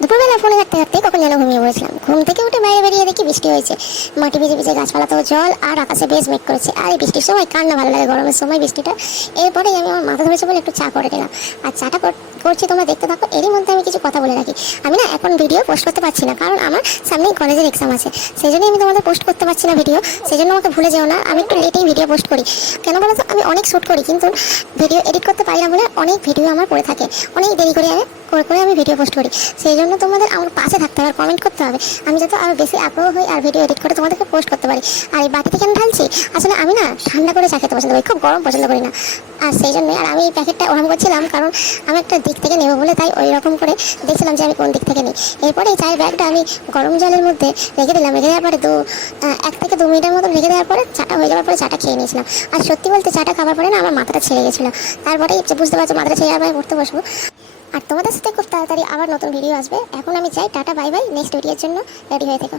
দুপুরবেলা ফোনে ঘাঁটতে ঘাঁটতে কখন যেন ঘুমিয়ে পড়েছিলাম। ঘুম থেকে উঠে বাইরে বেরিয়ে দেখি বৃষ্টি হয়েছে। মাটি ভিজে ভিজে গাছপালাতেও জল, আর আকাশে বেশ মেঘ করেছে। আর এই বৃষ্টির সময় কার না ভালো লাগে, গরমের সময় বৃষ্টিটা। এরপরেই আমি আমার মাথা ধরেছে বলে একটু চা করে নিলাম। আর চাটা করছি, তোমরা দেখতে থাকো। এরই মধ্যে আমি কিছু কথা বলে রাখি, আমি না এখন ভিডিও পোস্ট করতে পারছি না, কারণ আমার সামনেই কলেজের এক্সাম আছে। সেই জন্যই আমি তোমাদের পোস্ট করতে পারছি না ভিডিও। সেই জন্য আমাকে ভুলে যেও না, আমি একটু লেটেই ভিডিও পোস্ট করি। কেন বলো তো, আমি অনেক শ্যুট করি কিন্তু ভিডিও এডিট করতে পারি না বলে অনেক ভিডিও আমার পড়ে থাকে। অনেক দেরি করে আমি ভিডিও পোস্ট করি। সেই জন্য তোমাদের আমার পাশে থাকতে হবে, কমেন্ট করতে হবে। আমি যত আরও বেশি আগ্রহ হই আর ভিডিও এডিট করে তোমাদেরকে পোস্ট করতে পারি। আর এই বাটিতে কেন ঢালছি, আসলে আমি না ঠান্ডা করে চা খেতে পছন্দ করি, খুব গরম পছন্দ করি না। আর সেই জন্যই আর আমি এই প্যাকেটটা ওরকম করছিলাম, কারণ আমি একটা দিক থেকে নেবো বলে, তাই ওই রকম করে দেখছিলাম যে আমি কোন দিক থেকে নিই। এরপরে এই চায়ের ব্যাগটা আমি গরম জলের মধ্যে রেখে দিলাম। রেখে দেওয়ার পরে 1 থেকে 2 মিনিটের মতন রেখে দেওয়ার পরে চাটা হয়ে যাওয়ার পরে চাটা খেয়ে নিয়েছিলাম। আর সত্যি বলতে চাটা খাবার পরে না আমার মাথাটা ছেড়ে গেছিলো। তারপরে বুঝতে পারছো মাথাটা ছেড়ে যাওয়ার পরে পড়তে বসবো। আর তোমাদের সাথে খুব তাড়াতাড়ি আবার নতুন ভিডিও আসবে। এখন আমি চাই টাটা, বাই বাই। নেক্সট ভিডিওর জন্য রেডি হয়ে থেকো।